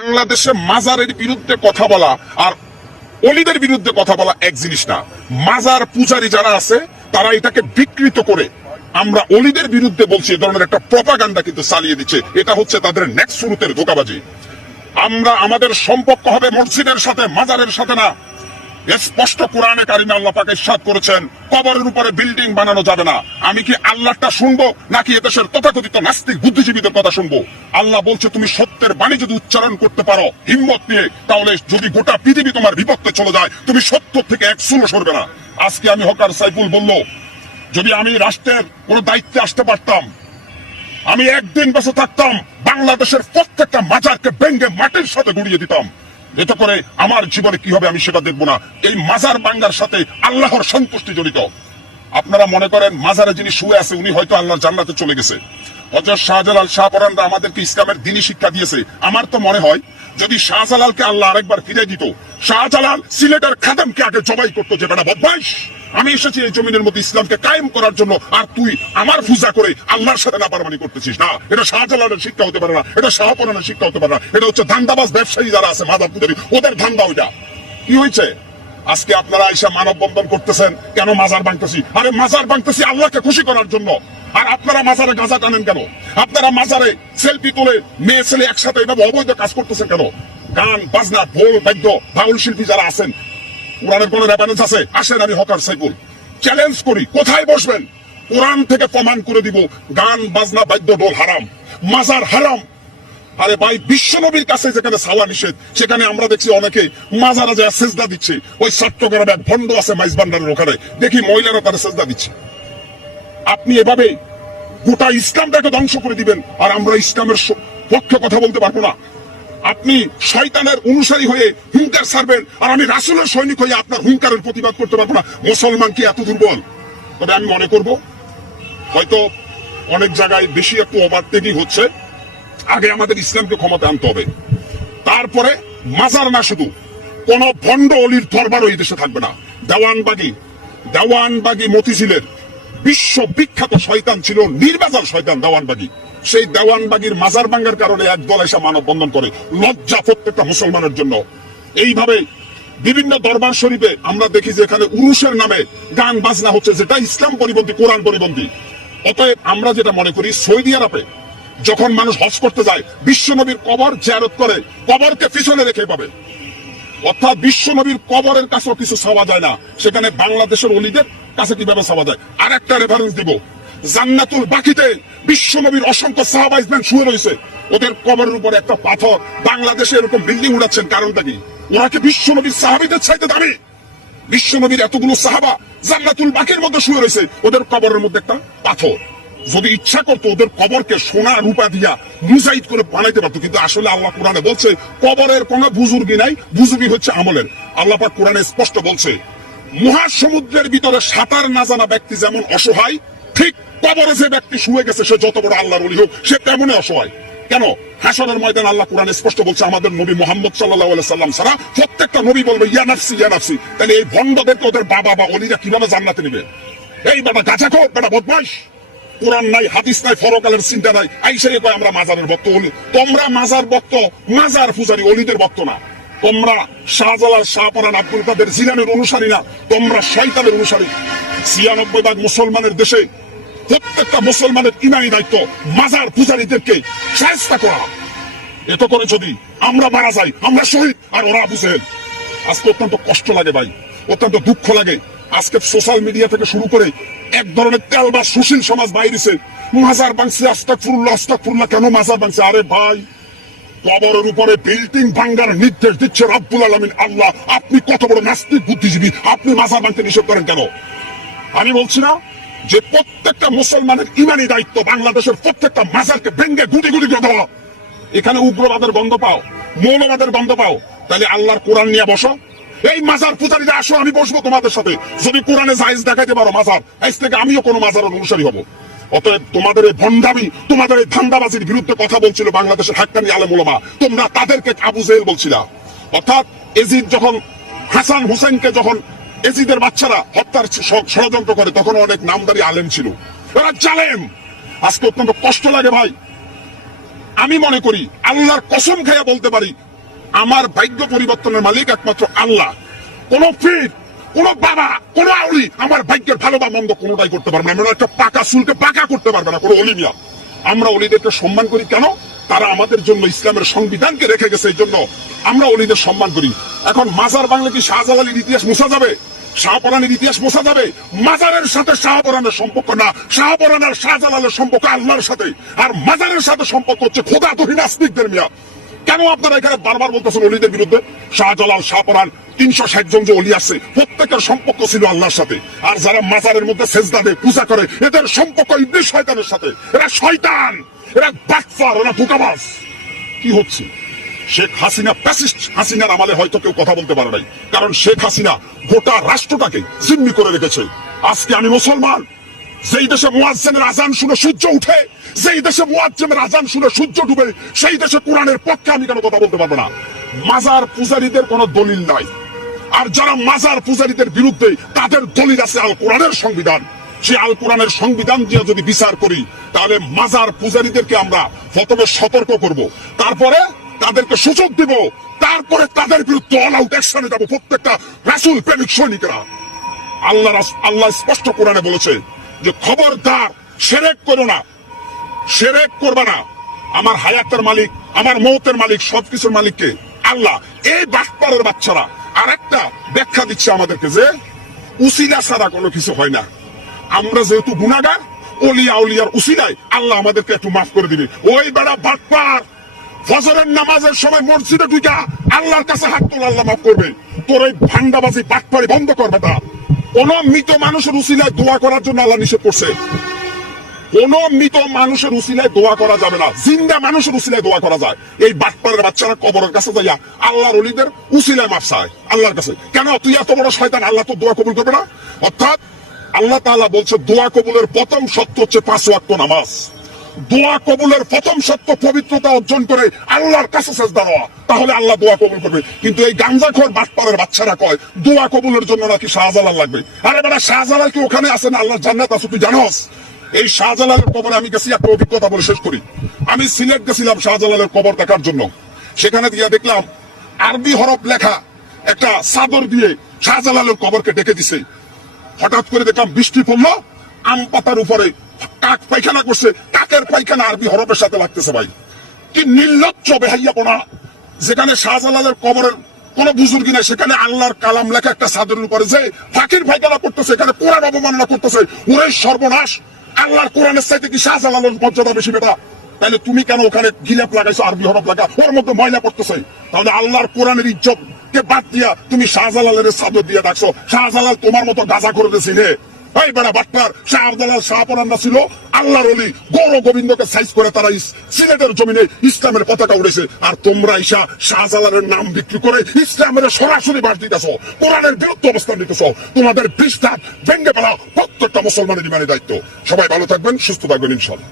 বাংলাদেশে মাজারের বিরুদ্ধে কথা বলা আর অলিদের বিরুদ্ধে কথা বলা এক জিনিস না। মাজার পূজারী যারা আছে, তারা এটাকে বিকৃত করে আমরা অলিদের বিরুদ্ধে বলছি, এ ধরনের একটা প্রপাগান্ডা কিন্তু চালিয়ে দিচ্ছে। এটা হচ্ছে তাদের নেক্সট শুরুতের ধোকাবাজি। আমরা, আমাদের সম্পর্ক হবে মসজিদের সাথে, মাজারের সাথে না। স্পষ্ট কোরআনে কারিমে আল্লাহ পাকে ইরশাদ করেছেন, কবরের উপরে বিল্ডিং বানানো যাবে না। আমি কি আল্লাহটা শুনব, নাকি এদেশের তথাকথিত নাস্তিক বুদ্ধিজীবীদের কথা শুনব? আল্লাহ বলছে, তুমি সত্যের বাণী যদি উচ্চারণ করতে পারো, হিম্মত নিয়ে, তাহলে যদি গোটা পৃথিবী তোমার বিপক্ষে চলে যায়, তুমি সত্য থেকে এক চুলো সরবে না। আজকে আমি হকার সাইফুল বলল, যদি আমি রাষ্ট্রের কোন দায়িত্বে আসতে পারতাম, আমি একদিন বেঁচে থাকতাম, বাংলাদেশের প্রত্যেকটা মাজারকে ভেঙ্গে মাটির সাথে গুড়িয়ে দিতাম। এতে করে আমার জীবনে কি হবে আমি সেটা দেখব না। এই মাজার বাঙ্গার সাথে আল্লাহর সন্তুষ্টি জড়িত। আপনারা মনে করেন মাজারে যিনি শুয়ে আছে, উনি হয়তো আল্লাহর জান্নাতে চলে গেছে। অজর শাহজালাল শাহ শাহপরানরা আমাদেরকে ইসলামের দিনই শিক্ষা দিয়েছে। আমার তো মনে হয় যদি শাহজালালকে আল্লাহ আরেকবার ফিরে দিত, শাহজালাল সিলেটের খাদামকে আগে জবাই করতো যে, বেটা, বদমাইশ! আমি এসেছি এই জমিনের মধ্যে ইসলামকে কায়েম করার জন্য, আর তুই আমার পূজা করে আল্লাহর সাথে না পারমানি করতেছিস। না, এটা শাহজালালের শিক্ষা হতে পারে না, এটা শাহপরানের শিক্ষা হতে পারে না। এটা হচ্ছে ধান্দাবাজ ব্যবসায়ী যারা আছে, মাদার পুজারি, ওদের ধান্দা ওইটা। কি হয়েছে? আজকে আপনারা এসে মানব বন্ধন করতেছেন, কেন মাজার ভাঙতেছি? আরে, মাজার ভাঙতেছি আল্লাহকে খুশি করার জন্য। আর আপনারা মাজারে গাঁজা টানেন কেন? আপনারা মাজারে সেলফি তুলে মেয়ে ছেলে একসাথে এভাবে অবৈধ কাজ করতেছেন কেন? গান, বাজনা, ঢোল, বাদ্য, বাউল শিল্পী যারা আছেন, কোরআনের কোন রেফারেন্স আছে? আসেন আমি হকার সাইফুল। চ্যালেঞ্জ করি, কোথায় বসবেন? কোরআন থেকে প্রমাণ করে দিব, গান, বাজনা, বাদ্য, ঢোল হারাম, মাজার হারাম। আরে ভাই, বিশ্ব নবীর কাছে যেখানে সাওয়া নিষেধ, সেখানে আমরা দেখছি অনেকে মাজারা যা সেজদা দিচ্ছে। ওই চট্টগ্রামে এক ভণ্ড আছে মাইজ ভান্ডারের ওখানে। দেখি মহিলারা তারা সেজদা দিচ্ছে। আপনি এভাবে গোটা ইসলামটাকে ধ্বংস করে দিবেন, আর আমরা ইসলামের পক্ষে কথা বলতে পারব না। আপনি শয়তানের অনুসারী হয়ে হুঙ্কার ছাড়বেন, আর আমি রাসুলের সৈনিক হয়ে আপনার হুঙ্কারের প্রতিবাদ করতে পারব না। মুসলমান কি এত দুর্বল? তবে আমি মনে করব, হয়তো অনেক জায়গায় বেশি একটু অবাধতেগি হচ্ছে। আগে আমাদের ইসলামকে ক্ষমতা আনতে হবে। তারপরে মাজার না শুধু, কোন ভণ্ড অলির দরবারও এই দেশে থাকবে না। দেওয়ানবাগি দেওয়ানবাগি মতিঝিলের বিশ্ব বিখ্যাত শয়তান ছিল নির্বাচার শয়তান দেওয়ানবাগি। সেই দেওয়ানবাগির মাজার ভাঙ্গার কারণে একদল এসে মানব বন্ধন করে, লজ্জা প্রত্যেকটা মুসলমানের জন্য। এইভাবে বিভিন্ন দরবার শরীফে আমরা দেখি যে এখানে উরুষের নামে গান বাজনা হচ্ছে, যেটা ইসলাম পরিপন্থী কোরআন পরিপন্থী অতএব আমরা যেটা মনে করি, সৌদি আরবে যখন মানুষ হজ করতে যায়, বিশ্বনবীর কবর জিয়ারত করে, কবরকে পিছনে রেখে পাবে। অর্থাৎ বিশ্বনবীর কবরের কাছেও কিছু চাওয়া যায় না। সেখানে বাংলাদেশের অলিদের কাছে কীভাবে চাওয়া যায়? আর একটা রেফারেন্স দিব। জান্নাতুল বাকিতে বিশ্বনবীর অসংখ্য সাহাবাইজম্যান শুয়ে রয়েছে। ওদের কবরের উপর একটা পাথর। বাংলাদেশে এরকম বিল্ডিং উড়াচ্ছেন, কারণটা কি? ওরা কি বিশ্বনবীর সাহাবিদের চাইতে দামি? বিশ্বনবীর এতগুলো সাহাবা জান্নাতুল বাকির মধ্যে শুয়ে রয়েছে। ওদের কবরের মধ্যে একটা পাথর। যদি ইচ্ছা করতো ওদের কবরকে সোনা রূপা দিয়া মুজাইদ করে বানাইতে পারতো, কিন্তু আসলে আল্লাহ কোরআনে বলছে, কবরের কোনো বুজুর্গি নাই বুজুর্গি হচ্ছে আমলের। আল্লাহ পাক কোরআনে স্পষ্ট বলছে মহাসমুদ্রের ভিতরে সাঁতার না জানা ব্যক্তি যেমন অসহায়, ঠিক কবরে যে ব্যক্তি শুয়ে গেছে, সে যত বড় আল্লাহর অলি হোক, সে তেমনই অসহায়। কেন? হাসনের ময়দান আল্লাহ কোরআনে স্পষ্ট বলছে, আমাদের নবী মোহাম্মদ সাল্লাহ সাল্লাম ছাড়া প্রত্যেকটা নবী বলবে, ইয়া নাফসি ইয়া নাফসি। তাহলে এই ভণ্ডদেরকে ওদের বাবা বা অলিরা কীভাবে জান্নাতে নেবে? এই বেটা গাছা খোর, বেটা বদমাইশ কোরআন নাই, হাদিস নাই ফরকালের চিন্তা নাই। আইসাই কয়, আমরা মাজারের ভক্ত অলি তোমরা মাজার ভক্ত, মাজার ফুজারি অলিদের ভক্ত না। তোমরা শাহজালাল, শাহপরান, আব্দুল কাদের জিলানের অনুসারী না, তোমরা শয়তানের অনুসারী। ছিয়ানব্বই ভাগ মুসলমানের দেশে প্রত্যেকটা মুসলমানের ইমানি দায়িত্ব, মাজার পূজারীদেরকে চেষ্টা করা। এত করে যদি আমরা মারা যাই, আমরা শহীদ, আর ওরা বুঝেন আজকে অত্যন্ত কষ্ট লাগে ভাই, অত্যন্ত দুঃখ লাগে। আজকে সোশ্যাল মিডিয়া থেকে শুরু করে এক ধরনের তেল বা সুশীল সমাজ বাইরেছে। মাজার বাংছে আস্তাক ফুরুল্লাহ আস্তাক ফুরুল্লাহ কেন মাজার বাংছে? আরে ভাই কবরের উপরে বিল্ডিং ভাঙ্গার নির্দেশ দিচ্ছে রব্বুল আলমিন। আল্লাহ, আপনি কত বড় নাস্তিক, বুদ্ধিজীবী, আপনি মাজার ভাঙতে নিষেধ করেন কেন? আমি বলছি না যে প্রত্যেকটা মুসলমানের ইমানি দায়িত্ব বাংলাদেশের প্রত্যেকটা মাজারকে ভেঙ্গে গুটি গুটি করে দেওয়া। এখানে উগ্রবাদের গন্ধ পাও, মৌলবাদের গন্ধ পাও। তাহলে আল্লাহর কোরআন নিয়ে বসো। এই মাজার পূজারীরা আসো, আমি বসবো তোমাদের সাথে। যদি কোরআনে জায়েজ দেখাইতে পারো মাজার, আজ থেকে আমিও কোনো মাজারের অনুসারী হব। অতএব তোমাদের এই ভণ্ডামি, তোমাদের এই ধান্দাবাজির বিরুদ্ধে কথা বলছিল বাংলাদেশের হাক্কানি আলেম ওলামা তোমরা তাদেরকে আবু জেহেল বলছিলা। অর্থাৎ এজিদ যখন হাসান হুসেনকে যখন এজিদের বাচ্চারা হত্যার ষড়যন্ত্র করে তখন অনেক নামদারি আলেম ছিল। এরা জালেম। আজকে অত্যন্ত কষ্ট লাগে ভাই। আমি মনে করি আল্লাহর কসম খাইয়া বলতে পারি, আমার ভাগ্য পরিবর্তনের মালিক একমাত্র আল্লাহ। কোন পীর কোন বাবা, কোন আউলি আমার ভাগ্যের ভালো বা মন্দ কোনোটাই করতে পারবে না। একটা পাকা চুলকে পাকা করতে পারবে না, কোনো অলিমিয়া আমরা অলিদেরকে সম্মান করি কেন? তারা আমাদের জন্য ইসলামের সংবিধানকে রেখে গেছে, এই জন্য আমরা অলিদের সম্মান করি। এখন মাজার বাংলা কি শাহজালালির ইতিহাস মুছা যাবে? শাহপরানের ইতিহাস মোছা যাবে? মাজারের সাথে শাহপরানের সম্পর্ক না শাহপরান আর শাহজালালের সম্পর্ক আল্লাহর সাথে। আর মাজারের সাথে সম্পর্ক হচ্ছে খোদা তহি নাস্তিকদের মিয়া। কেন আপনারা এখানে বারবার বলতেছেন অলিদের বিরুদ্ধে? শাহজালাল শাহপরান তিনশো ষাট জন যে অলি আছে, প্রত্যেকের সম্পর্ক ছিল আল্লাহর সাথে। আর যারা মাজারের মধ্যে সেজদা দেয়, পূজা করে, এদের সম্পর্ক ইবলিশ শয়তানের সাথে। এরা শয়তান! এরা বাটফার এরা ধোকাবাজ। কি হচ্ছে? শেখ হাসিনা প্যাসিস্ট হাসিনার আমালে হয়তো কেউ কথা বলতে পারে নাই। কারণ শেখ হাসিনা গোটা রাষ্ট্রটাকে জিম্মি করে রেখেছে। আজকে আমি মুসলমান যেই দেশে মুয়াজ্জেমের আজান শুনে সূর্য উঠে, যেই দেশে মুয়াজ্জেমের আজান শুনে সূর্য ডুবে, সেই দেশে কোরআনের পক্ষে আমি কেন কথা বলতে পারব না? মাজার পূজারীদের কোনো দলিল নাই। আর যারা মাজার পূজারীদের বিরুদ্ধে তাদের দলিল আছে আল কোরআনের সংবিধান। সেই আল কোরআনের সংবিধান দিয়ে যদি বিচার করি, তাহলে মাজার পূজারীদেরকে আমরা প্রথমে সতর্ক করব। তারপরে তাদেরকে সুযোগ দিব। তারপরে তাদের বিরুদ্ধে অল আউট অ্যাকশনে যাব প্রত্যেকটা রাসুল প্রেমিক সৈনিকরা। আল্লাহ আল্লাহ স্পষ্ট কোরআনে বলেছে যে খবরদার, সেরেক করো না। সেরেক করবে না। আমার হায়াতের মালিক, আমার মৌতের মালিক, সবকিছুর মালিককে আল্লাহ, এই বাটপারের বাচ্চারা। আর একটা ব্যাখ্যা দিচ্ছে আমাদেরকে যে, উসিলা ছাড়া কোনো কিছু হয় না। আমরা যেহেতু গুণাগার, অলিয়া উলিয়ার উসিলায় আল্লাহ আমাদেরকে একটু মাফ করে দিবে। ওই বেড়া বাটপার, ফজরের নামাজের সময় মসজিদে ঢুকা আল্লাহর কাছে হাত তোলা, আল্লাহ মাফ করবে। তোর এই ভান্ডাবাজি বাটপারি বন্ধ করবে তা কোন মৃত মানুষের উসিলায় দোয়া করার জন্য আল্লাহ নিষেধ করছে। কোন মৃত মানুষের উসিলায় দোয়া করা যাবে না। জিন্দা মানুষের উসিলায় দোয়া করা যায়। এই বাটপাড়ের বাচ্চারা কবরের কাছে যাইয়া আল্লাহর অলিদের উসিলায় মাপ চায় আল্লাহর কাছে। কেন? তুই এত বড় শয়তান, আল্লাহ তো দোয়া কবুল করবে না? অর্থাৎ আল্লাহ তাআলা বলছে, দোয়া কবুলের প্রথম সত্য হচ্ছে পাঁচ ওয়াক্ত নামাজ। দোয়া কবুলের প্রথম সত্য পবিত্রতা অর্জন করে আল্লাহর কাছে সেজদা দেওয়া তাহলে আল্লাহ দোয়া কবুল করবে। কিন্তু এই গাঞ্জাখোর বাটপাড়ের বাচ্চারা কয়, দোয়া কবুলের জন্য নাকি শাহজালাল লাগবে? আরে বেটা, শাহজালাল কি ওখানে আছেন আল্লাহ জান্নাত আছে তুই জানোস? এই শাহজালালের কবরে আমি গেছি, একটা অভিজ্ঞতা বলে শেষ করি। আমি সিলেট গেছিলাম শাহজালালের কবর দেখার জন্য। সেখানে গিয়ে দেখলাম আরবি হরফ লেখা একটা চাদর দিয়ে শাহজালালের কবরকে ডেকে দিছে। হঠাৎ করে দেখলাম বৃষ্টি পড়ল, আম পাতার উপরে কাক পায়খানা করছে কাকের পায়খানা আরবি হরফের সাথে লাগতেছে ভাই। কি নির্লজ্জ বেহাইয়া পোনা যেখানে শাহজালালের কবরের কোন বুজুর্গি নাই, সেখানে আল্লাহর কালাম লেখা একটা চাদরের উপরে যে ফাঁকির পায়খানা করতেছে, এখানে কোরআন অবমাননা করতেছে ওরে সর্বনাশ। আল্লাহর কোরআনের চাইতে কি শাহজালালের মর্যাদা বেশি বেটা? তাহলে তুমি কেন ওখানে গিলাপ লাগাইছো, আরবি হরফ লাগা? ওর মধ্যে ময়লা পড়তেছে। তাহলে আল্লাহর কোরআনের ইজ্জত কে বাদ দিয়া তুমি শাহজালালের চাদর দিয়ে ডাকছো। শাহজালাল তোমার মতো গাজা করে দিয়েছিল শাহ শাহপরান্না ছিল আল্লাহর অলি। গোবিন্দকে সাইজ করে তারা সিলেটের জমিনে ইসলামের পতাকা উড়েছে। আর তোমরা ঈশা শাহজালালের নাম বিক্রি করে ইসলামের সরাসরি বাস দিতেছ, কোরআনের বিরুদ্ধে অবস্থান নিতেছ। তোমাদের পৃষ্ঠা ভেঙ্গে ফেলা প্রত্যেকটা মুসলমানের দায়িত্ব। সবাই ভালো থাকবেন, সুস্থ থাকবেন, ইনশাল্লাহ।